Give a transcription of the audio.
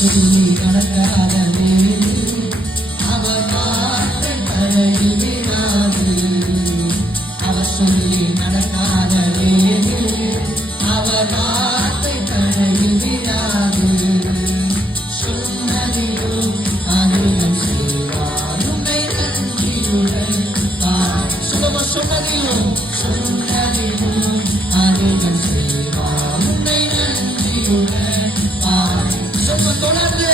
சொல்லி நடக்காத வேறு அவர் வார்த்தை தலையில் விழாது. அவர் சொல்லி நடக்காத வேறு அவர் வார்த்தை தலையில் விழாது. சொன்னதிலும் அதிகம் செய்வார் உன்னை நன்றியுடன் சொன்னதிலும் அதிகம் செய்வார் உன்னை நன்றியுடன் தொடர்ந்து